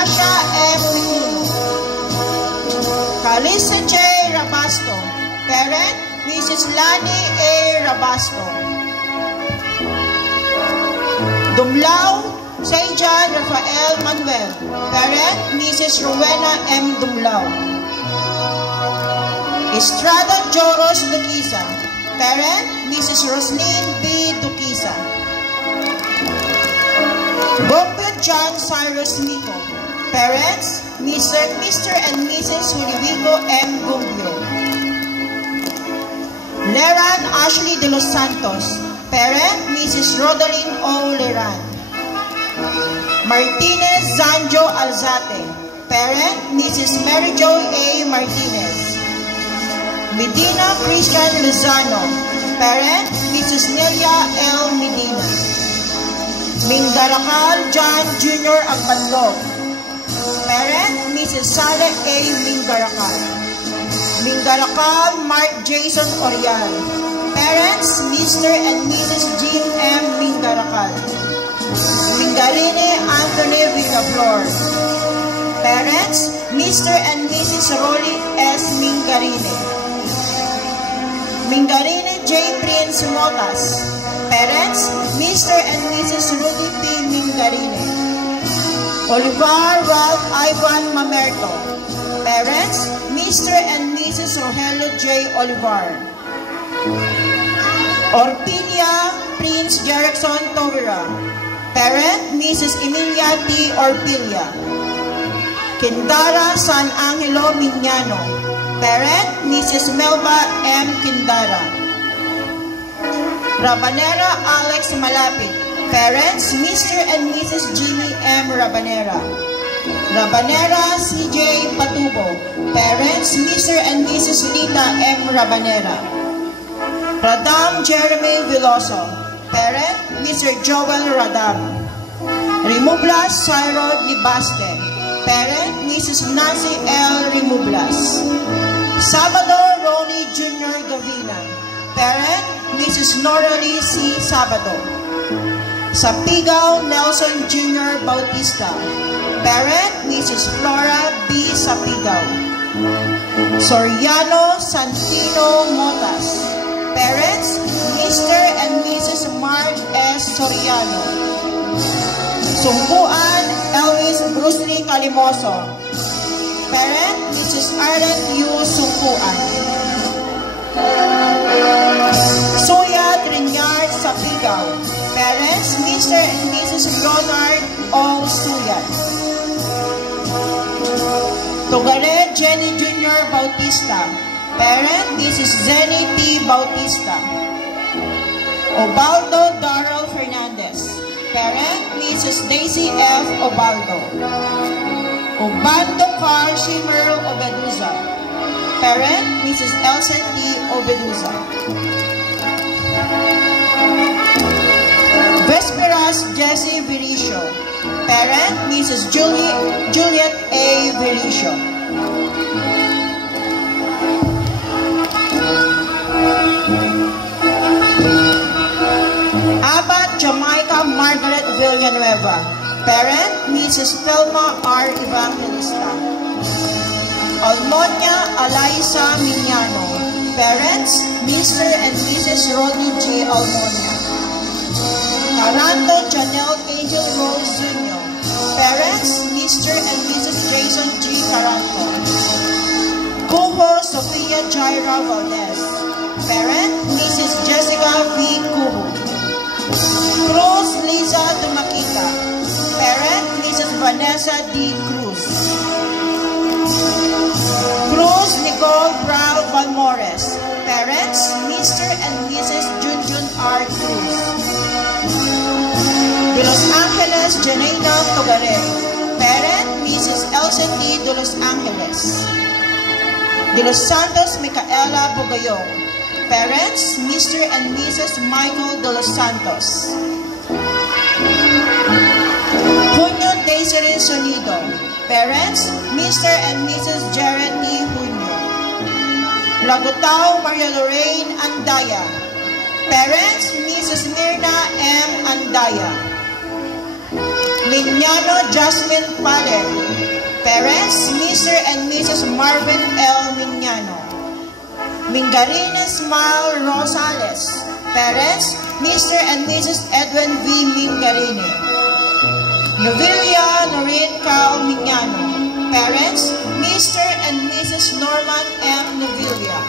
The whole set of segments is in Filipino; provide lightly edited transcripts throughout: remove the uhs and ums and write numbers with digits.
Gracia M. Picuno. Calista J. Rabasto. Parent, Mrs. Lani A. Rabasto. Dumlao, St. John Rafael Manuel. Parent, Mrs. Rowena M. Dumlao. Estrada Joros Duquisa. Parent, Mrs. Roslyn B. Duquisa. Bombio John Cyrus Nico. Parents, Mr. and Mrs. Julivico M. Gumbio. Leran Ashley de los Santos. Parent, Mrs. Rodaline O. Leran. Martinez Zanjo Alzate. Parent, Mrs. Mary Jo A. Martinez. Medina Christian Lozano. Parent, Mrs. Nelia L. Medina. Mingdarakal John Jr. Agbanlog. Parent, Mrs. Sale A. Mingdarakal. Mingdarakal Mark Jason Orial. Parents, Mr. and Mrs. Jean M. Mingdarakal. Mingarine Anthony Villaflor. Parents, Mr. and Mrs. Rolly S. Mingarine. Mingarine J. Prince Motas. Parents, Mr. and Mrs. Rudy P. Mingarine. Olivar Ralph Ivan Mamerto. Parents, Mr. and Mrs. Rogelio J. Olivar. Orpilia Prince Jerickson Tovera. Parent, Mrs. Emilia T. Orpilia. Kindara San Angelo Mignano. Parent, Mrs. Melba M. Kindara. Rabanera Alex Malapit. Parents, Mr. and Mrs. Jimmy M. Rabanera. Rabanera C.J. Patubo. Parents, Mr. and Mrs. Lita M. Rabanera. Radam Jeremy Veloso. Parent, Mr. Joel Radam. Remublas Cyrod Libaste. Parent, Mrs. Nancy L. Remublas. Salvador Ronnie Jr. Gavina. Parent, Mrs. Noralie C. Sabado. Sapigaw Nelson Jr. Bautista. Parent, Mrs. Flora B. Sapigaw. Soriano Santino Motas. Parents, Mr. and Mrs. Mark S. Soriano. Sumbuan Elvis Bruce Lee Calimoso. Parent, Mrs. Aaron U. Sumbuan. Soya Trinyard Sapigaw. Parents, Mr. and Mrs. Leonard O. Suyat. Togare Jenny Jr. Bautista. Parent, Mrs. Zenny T. Bautista. Obaldo Darrell Fernandez. Parent, Mrs. Daisy F. Obaldo. Obando Carl Shimmer Obeduza. Parent, Mrs. Elsa T. Obeduza. Vesperas Jessie Viricio. Parent, Mrs. Juliet A. Viricio. Abad Jamaica Margaret Villanueva. Parent, Mrs. Thelma R. Evangelista. Almonia Alaisa Mignano. Parents, Mr. and Mrs. Rodney G. Almonia. Caranto Janelle Angel Rose Jr. Parents, Mr. and Mrs. Jason G. Caranto. Cujo Sofia Jaira Valdez. Parent, Mrs. Jessica V. Cujo. Cruz Liza Dumaquita. Parent, Mrs. Vanessa D. Cruz. Cruz Nicole Brown Valmores. Parents, Mr. and Mrs. Junjun R. Cruz. De Los Angeles Janeda Togare. Parent, Mrs. Elsa T. de Los Angeles. De Los Santos Micaela Bugayong. Parents, Mr. and Mrs. Michael de Los Santos. Junio Desiree Sonido. Parents, Mr. and Mrs. Jared T. Junio. Lagutao Maria Lorraine Andaya. Parents, Mrs. Mirna M. Andaya. Mignano Jasmine Palen. Parents, Mr. and Mrs. Marvin L. Mignano. Mingarines Mal Rosales. Parents, Mr. and Mrs. Edwin V. Mingarine. Novilla Norin Cal Mignano. Parents, Mr. and Mrs. Norman M. Novilla.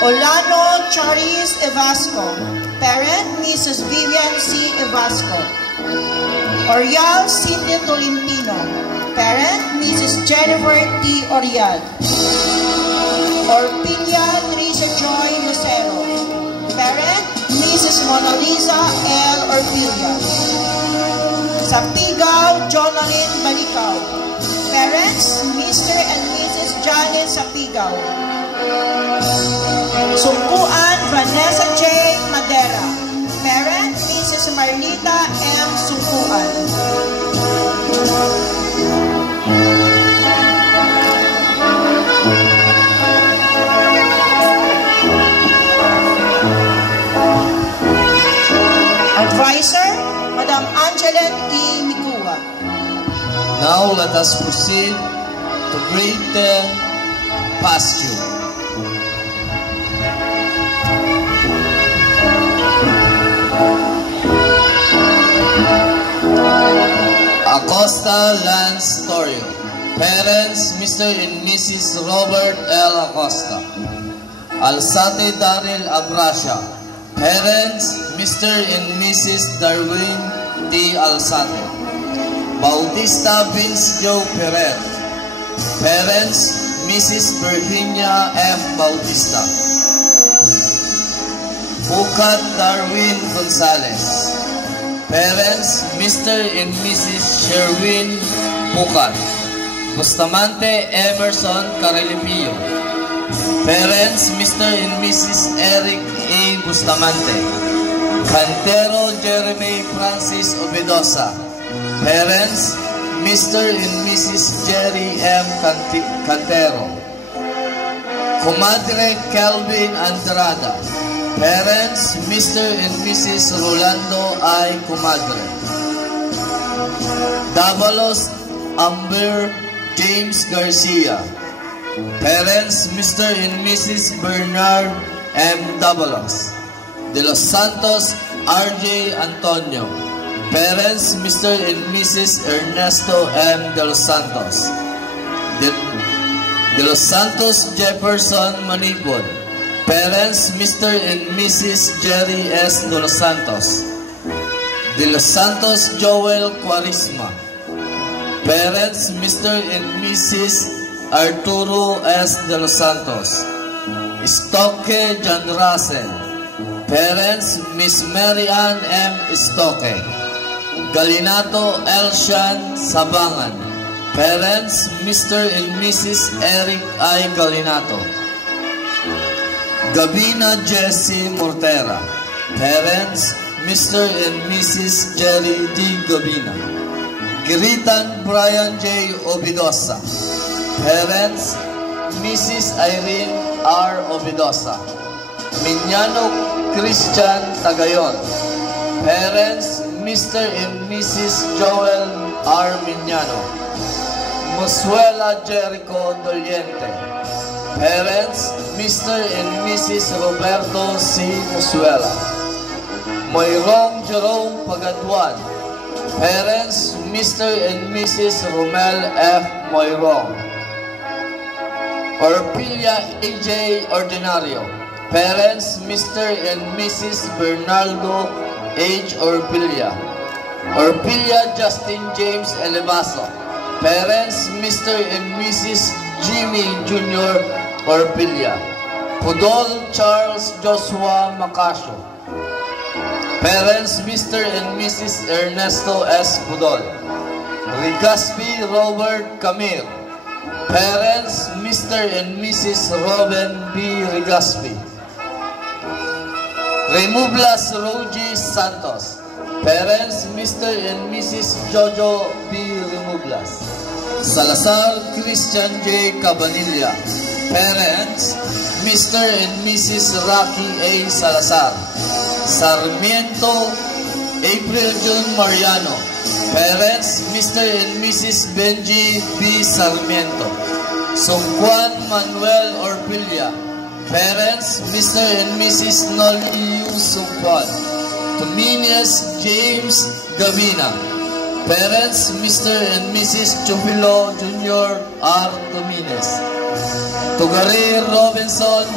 Olano Charis Evasco. Parent, Mrs. Vivian C. Evasco. Orial Cindy Tolentino. Parent, Mrs. Jennifer T. Orial. Orpilia Teresa Joy Lucero. Parent, Mrs. Mona Lisa L. Orpilia. Sapigaw Jonalyn Balicaw. Parents, Mr. and Mrs. Janet Sapigaw. Sungkuan Vanessa J. Madera. Parent, Mrs. Marlita M. Sungkuan. Advisor, Madam Angeline E. Migua. Now let us proceed to grade 10 pasture. Acosta Lance Torrio. Parents, Mr. and Mrs. Robert L. Acosta. Alzate Daryl Abracia. Parents, Mr. and Mrs. Darwin T. Alzate. Bautista Vince Joe Perez. Parents, Mrs. Virginia F. Bautista. Pukat Darwin Gonzalez. Parents, Mr. and Mrs. Sherwin Pukat. Bustamante Emerson Carrilipio. Parents, Mr. and Mrs. Eric A. Bustamante. Cantero Jeremy Francis Obedosa. Parents, Mr. and Mrs. Jerry M. Cantero. Comadre Kelvin Andrada. Parents, Mr. and Mrs. Rolando I. Comadre. Davalos Amber James Garcia. Parents, Mr. and Mrs. Bernard M. Davalos. De Los Santos R.J. Antonio. Parents, Mr. and Mrs. Ernesto M. De Los Santos. De Los Santos Jefferson Manipon. Parents, Mr. and Mrs. Jerry S. De Los Santos. De Los Santos Joel Quarisma. Parents, Mr. and Mrs. Arturo S. De Los Santos. Stoke John Russell. Parents, Miss Mary Ann M. Stoke. Galinato Elshan Sabangan. Parents, Mr. and Mrs. Eric I. Galinato. Gabina Jessie Mortera. Parents, Mr. and Mrs. Jerry D. Gabina. Giritan Brian J. Obidosa. Parents, Mrs. Irene R. Obidosa. Mignano Christian Tagayon. Parents, Mr. and Mrs. Joel R. Mignano. Musuela Jericho Doliente. Parents, Mr. and Mrs. Roberto C. Musuela. Moirong Jerome Pagaduan. Parents, Mr. and Mrs. Romel F. Moirong. Orpilia A.J. Ordinario. Parents, Mr. and Mrs. Bernardo H. Orpilia. Orpilia Justin James Elevaso. Parents, Mr. and Mrs. Jimmy Jr. Orpilia. Pudol Charles Joshua Macasio. Parents, Mr. and Mrs. Ernesto S. Pudol. Rigaspi Robert Camille. Parents, Mr. and Mrs. Robin B. Rigaspi. Remublas Rogi Santos. Parents, Mr. and Mrs. Jojo B. Remublas. Salazar Christian J. Cabanilla. Parents, Mr. and Mrs. Rocky A. Salazar. Sarmiento April June Mariano. Parents, Mr. and Mrs. Benji B. Sarmiento. Sungkwan Manuel Orpilla. Parents, Mr. and Mrs. Noli U. Sungkwan. Tuminius James Gavina. Parents, Mr. and Mrs. Chupilo Jr. R. Tumines. Tugari Robinson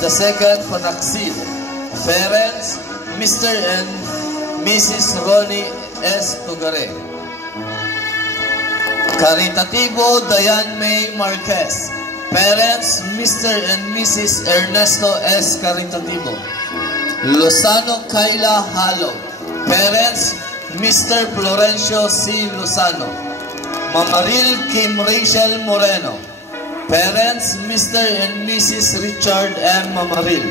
II Panaksil. Parents, Mr. and Mrs. Ronnie S. Tugare. Caritativo Diane May Marquez. Parents, Mr. and Mrs. Ernesto S. Caritativo. Lozano Kayla Halo. Parents, Mr. Florencio C. Lozano. Mamaril Kim Rachel Moreno. Parents, Mr. and Mrs. Richard M. Mamaril.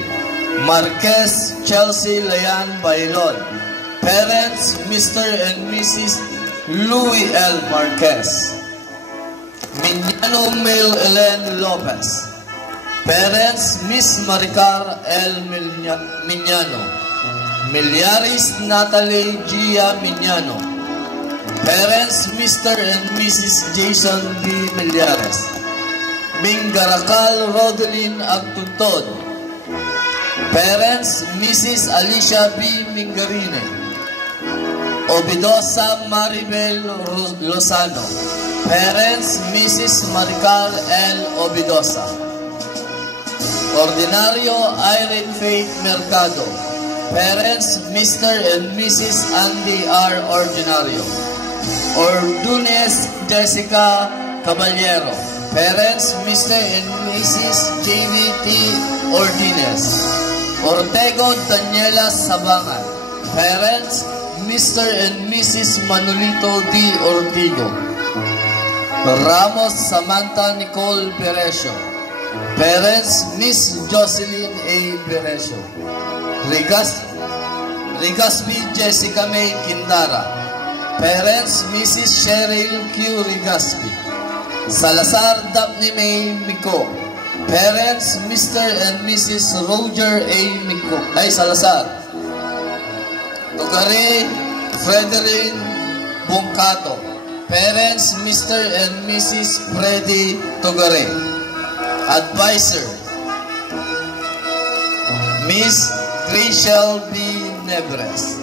Marquez Chelsea Layan Bailon. Parents, Mr. and Mrs. Louis L. Marquez. Miñano Mel Ellen Lopez. Parents, Miss Maricar L. Miñano. Miliaris Natalie Gia Miñano. Parents, Mr. and Mrs. Jason B. Miliares. Mingaracal Rodelin Agtuntod. Parents, Mrs. Alicia B. Mingarine. Obidosa Maribel Lozano. Parents, Mrs. Maricar L. Obidosa. Ordinario Irene Faith Mercado. Parents, Mr. and Mrs. Andy R. Ordinario. Ordunes Jessica Caballero. Parents, Mr. and Mrs. J.V.T. Ordines. Ortego Daniela Sabangan. Parents, Mr. and Mrs. Manolito D. Ortigo. Ramos Samantha Nicole Beresio. Parents, Miss Jocelyn A. Beresio. Rigaspi Jessica May Quindara. Parents, Mrs. Cheryl Q. Rigaspi. Salazar Daphne May Miko. Parents, Mr. and Mrs. Roger A. Miko. Salazar. Tugari Frederick Bongkato. Parents, Mr. and Mrs. Freddy Tugari. Advisor, Miss Rachel B. Nebres.